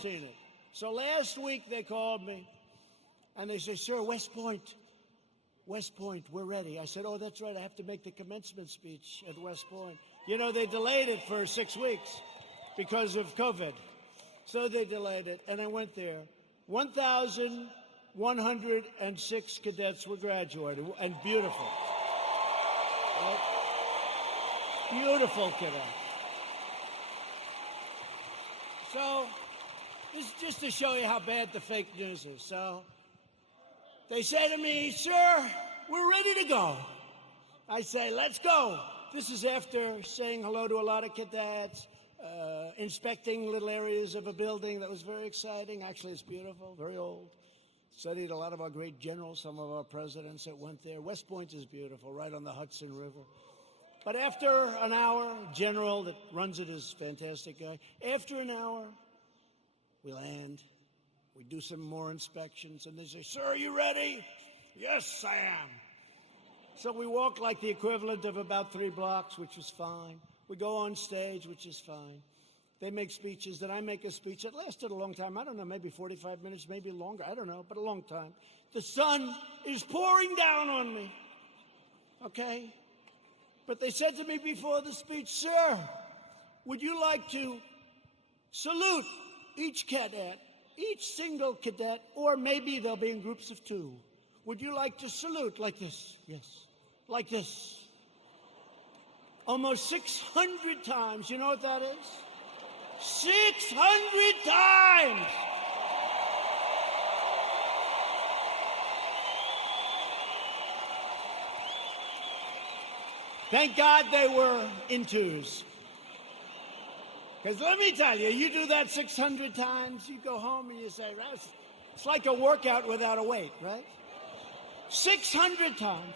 seen it. So last week they called me, and they said, sir, West Point, we're ready. I said, oh, that's right, I have to make the commencement speech at West Point. You know, they delayed it for 6 weeks because of COVID. So they delayed it, and I went there. 1,106 cadets were graduating, and beautiful. Right? Beautiful cadets. So, this is just to show you how bad the fake news is. So, they say to me, sir, we're ready to go. I say, let's go. This is after saying hello to a lot of cadets, inspecting little areas of a building that was very exciting. Actually, it's beautiful, very old. Studied a lot of our great generals, some of our presidents that went there. West Point is beautiful, right on the Hudson River. But after an hour, general that runs it is a fantastic guy. After an hour, we land. We do some more inspections, and they say, sir, are you ready? Yes, I am. So we walk like the equivalent of about 3 blocks, which was fine. We go on stage, which is fine. They make speeches. Then I make a speech. It lasted a long time. I don't know, maybe 45 minutes, maybe longer. I don't know, but a long time. The sun is pouring down on me. Okay? But they said to me before the speech, sir, would you like to salute each cadet, each single cadet, or maybe they'll be in groups of 2. Would you like to salute like this? Yes. Like this. Almost 600 times. You know what that is? 600 times! Thank God they were in 2s. Because let me tell you, you do that 600 times, you go home and you say, it's like a workout without a weight, right? 600 times.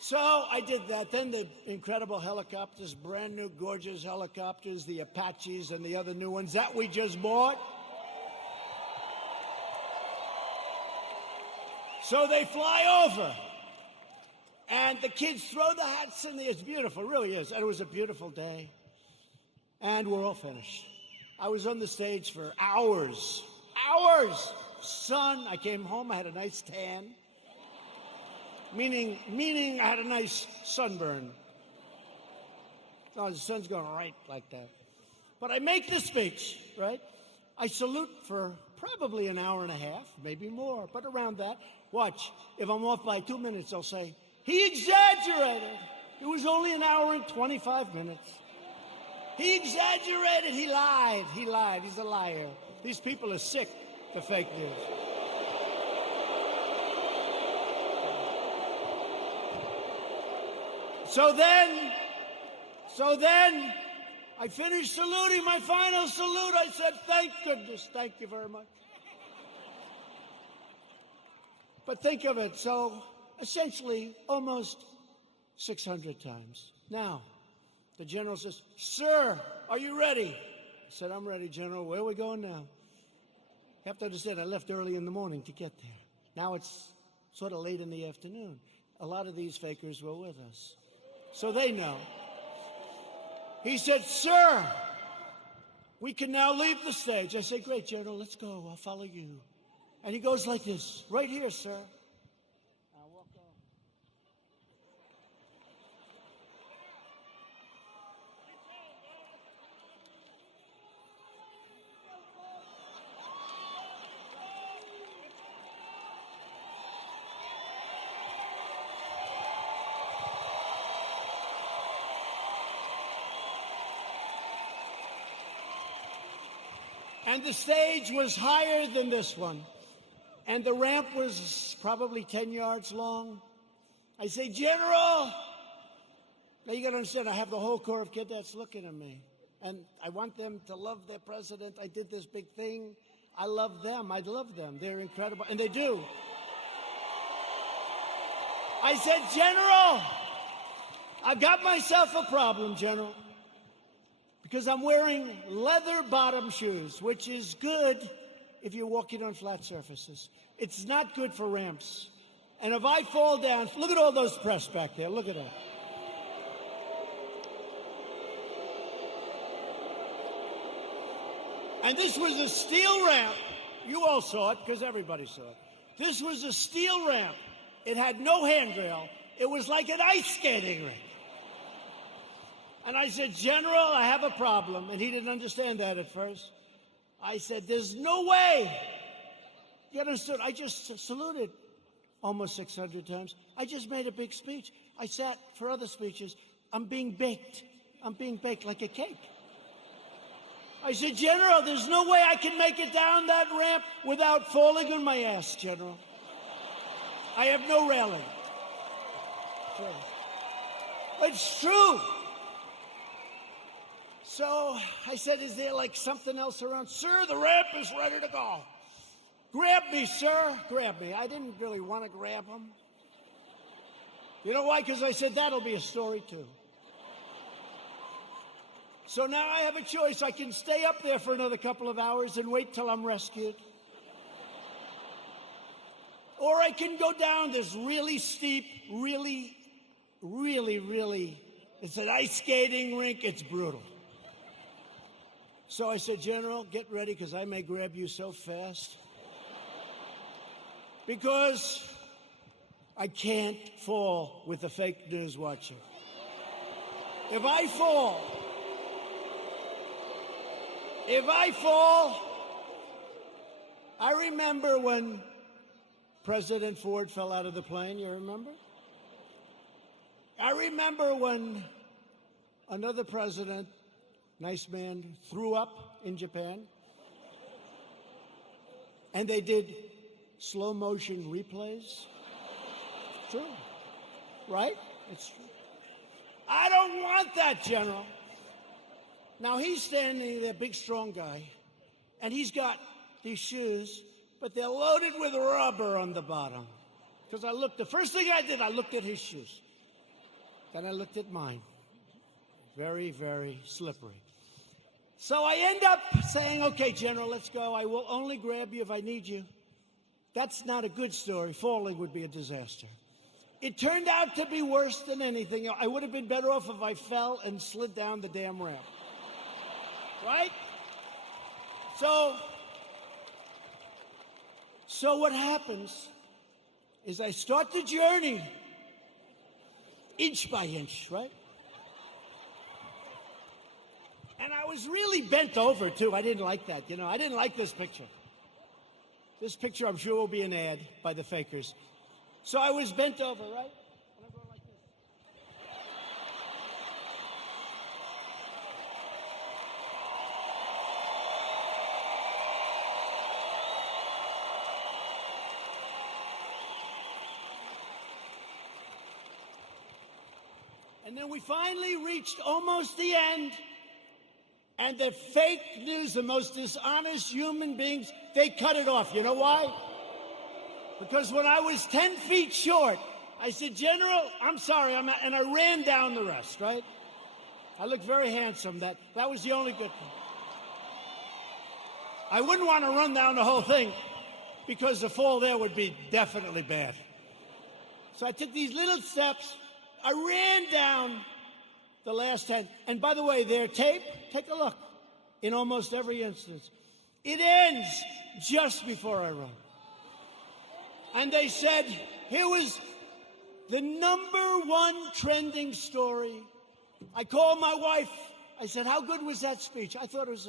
So I did that. Then the incredible helicopters, brand new, gorgeous helicopters, the Apaches and the other new ones that we just bought. So they fly over. And the kids throw the hats in the air. It's beautiful, it really is. And it was a beautiful day. And we're all finished. I was on the stage for hours. Hours! Sun. I came home, I had a nice tan. Meaning I had a nice sunburn. No, the sun's going right like that. But I make the speech, right? I salute for probably an hour and a half, maybe more, but around that. Watch, if I'm off by 2 minutes, I'll say, he exaggerated. It was only an hour and 25 minutes. He exaggerated. He lied. He lied. He's a liar. These people are sick, the fake news. So then, I finished saluting, my final salute. I said, thank goodness, thank you very much. But think of it, so essentially almost 600 times. Now, the general says, sir, are you ready? I said, I'm ready, General. Where are we going now? You have to understand, I left early in the morning to get there. Now it's sort of late in the afternoon. A lot of these fakers were with us. So they know. He said, sir, we can now leave the stage. I said, great, General, let's go. I'll follow you. And he goes like this, right here, sir. I'll walk on. And the stage was higher than this one. And the ramp was probably 10 yards long. I say, General! Now you got to understand, I have the whole Corps of Cadets looking at me. And I want them to love their president. I did this big thing. I love them. I love them. They're incredible. And they do. I said, General, I've got myself a problem, General. Because I'm wearing leather bottom shoes, which is good if you're walking on flat surfaces. It's not good for ramps. And if I fall down, look at all those press back there. Look at them. And this was a steel ramp. You all saw it because everybody saw it. This was a steel ramp. It had no handrail. It was like an ice skating rink. And I said, General, I have a problem. And he didn't understand that at first. I said, there's no way. You understood? I just saluted almost 600 times. I just made a big speech. I sat for other speeches. I'm being baked. I'm being baked like a cake. I said, General, there's no way I can make it down that ramp without falling on my ass, General. I have no railing. It's true. So I said, is there like something else around? Sir, the ramp is ready to go. Grab me, sir. Grab me. I didn't really want to grab him. You know why? Because I said, that'll be a story too. So now I have a choice. I can stay up there for another couple of hours and wait till I'm rescued. Or I can go down this really steep, really, it's an ice skating rink. It's brutal. So I said, General, get ready because I may grab you so fast. Because I can't fall with the fake news watching. If I fall, I remember when President Ford fell out of the plane, you remember? I remember when another president, nice man, threw up in Japan, and they did slow motion replays. It's true, right? It's true. I don't want that, General. Now, he's standing there, big, strong guy, and he's got these shoes, but they're loaded with rubber on the bottom. Because the first thing I did, I looked at his shoes. Then I looked at mine. Very, very slippery. So I end up saying, okay, General, let's go. I will only grab you if I need you. That's not a good story. Falling would be a disaster. It turned out to be worse than anything. I would have been better off if I fell and slid down the damn ramp. Right? So what happens is I start the journey inch by inch, right? And I was really bent over, too. I didn't like that, you know. I didn't like this picture. This picture, I'm sure, will be an ad by the fakers. So I was bent over, right? And I'm going like this. And then we finally reached almost the end. And the fake news, the most dishonest human beings, they cut it off. You know why? Because when I was 10 feet short, I said, General, I'm sorry, and I ran down the rest, right? I looked very handsome. That was the only good thing. I wouldn't want to run down the whole thing because the fall there would be definitely bad. So I took these little steps. I ran down the last 10. And by the way, their tape, take a look. In almost every instance, it ends just before I run. And they said, here was the #1 trending story. I called my wife. I said, how good was that speech? I thought it was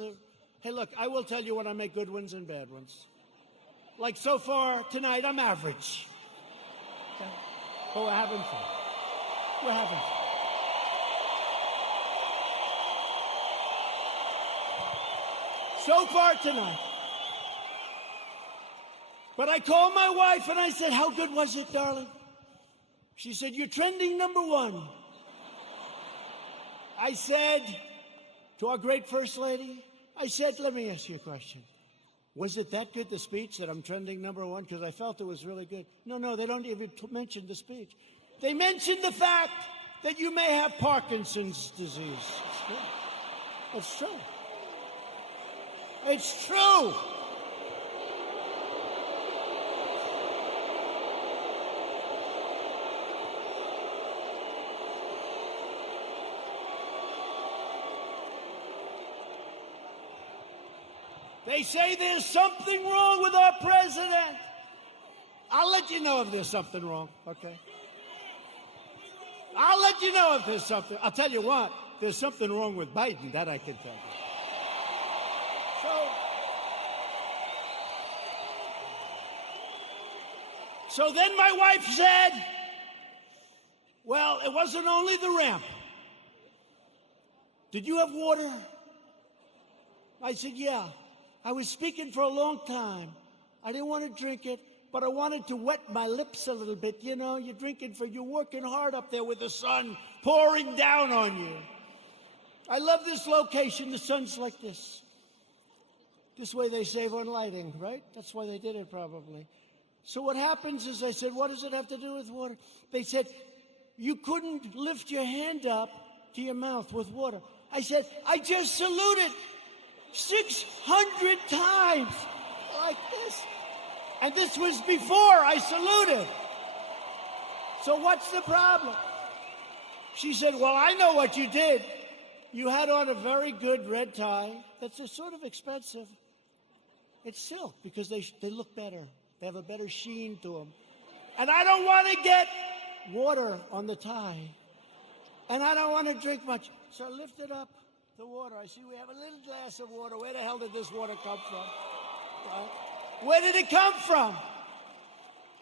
hey, look, I will tell you when I make good ones and bad ones. Like so far tonight, I'm average. Okay? But we're having fun. We're having fun. So far tonight. But I called my wife and I said, how good was it, darling? She said, you're trending #1. I said to our great First Lady, I said, let me ask you a question. Was it that good, the speech, that I'm trending #1? Because I felt it was really good. No, they don't even mention the speech. They mentioned the fact that you may have Parkinson's disease. It's true. It's true. They say there's something wrong with our president. I'll let you know if there's something wrong, okay? I'll let you know if there's something. I'll tell you what, there's something wrong with Biden, that I can tell you. So then my wife said, well, it wasn't only the ramp. Did you have water? I said, yeah. I was speaking for a long time. I didn't want to drink it, but I wanted to wet my lips a little bit. You know, you're working hard up there with the sun pouring down on you. I love this location. The sun's like this. This way they save on lighting, right? That's why they did it probably. So what happens is I said, what does it have to do with water? They said, you couldn't lift your hand up to your mouth with water. I said, I just saluted 600 times like this. And this was before I saluted. So what's the problem? She said, well, I know what you did. You had on a very good red tie. That's sort of expensive. It's silk because they look better. They have a better sheen to them. And I don't want to get water on the tie. And I don't want to drink much. So I lifted up the water. I see we have a little glass of water. Where the hell did this water come from? Right? Where did it come from?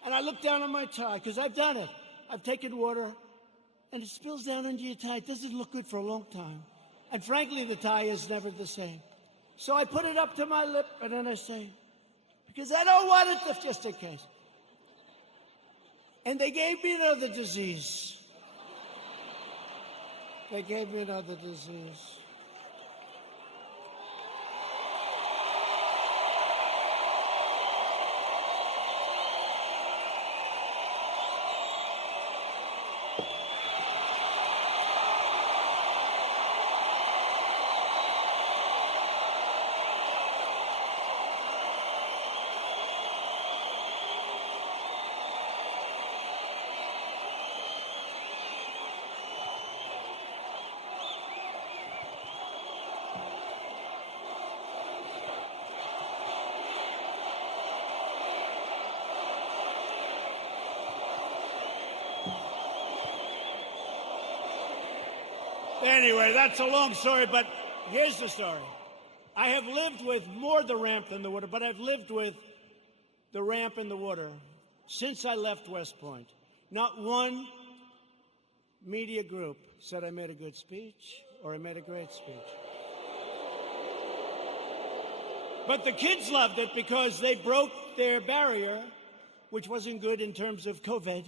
And I look down on my tie, because I've done it. I've taken water, and it spills down into your tie. It doesn't look good for a long time. And frankly, the tie is never the same. So I put it up to my lip, and then I say, because I don't want it to, just in case. And they gave me another disease. They gave me another disease. Anyway, that's a long story, but here's the story. I have lived with more the ramp than the water, but I've lived with the ramp and the water since I left West Point. Not one media group said I made a good speech or I made a great speech. But the kids loved it because they broke their barrier, which wasn't good in terms of COVID.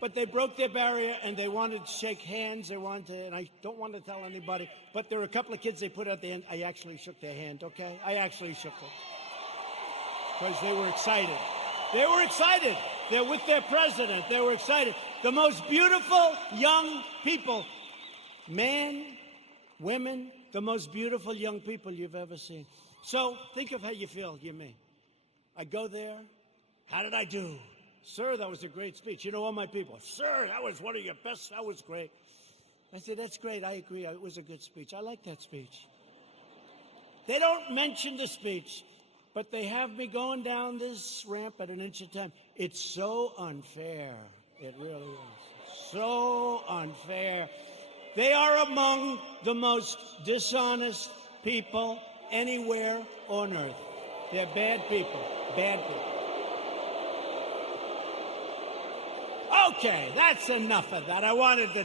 But they broke their barrier, and they wanted to shake hands. They wanted to, and I don't want to tell anybody, but there were a couple of kids they put at the end. I actually shook their hand, okay? I actually shook them. Because they were excited. They were excited. They're with their president. They were excited. The most beautiful young people, men, women, the most beautiful young people you've ever seen. So think of how you feel, you me. I go there. How did I do? Sir, that was a great speech. You know, all my people, sir, that was one of your best. That was great. I said, that's great. I agree. It was a good speech. I like that speech. They don't mention the speech, but they have me going down this ramp at an inch at a time. It's so unfair. It really is. So unfair. They are among the most dishonest people anywhere on earth. They're bad people. Bad people. Okay, that's enough of that. I wanted to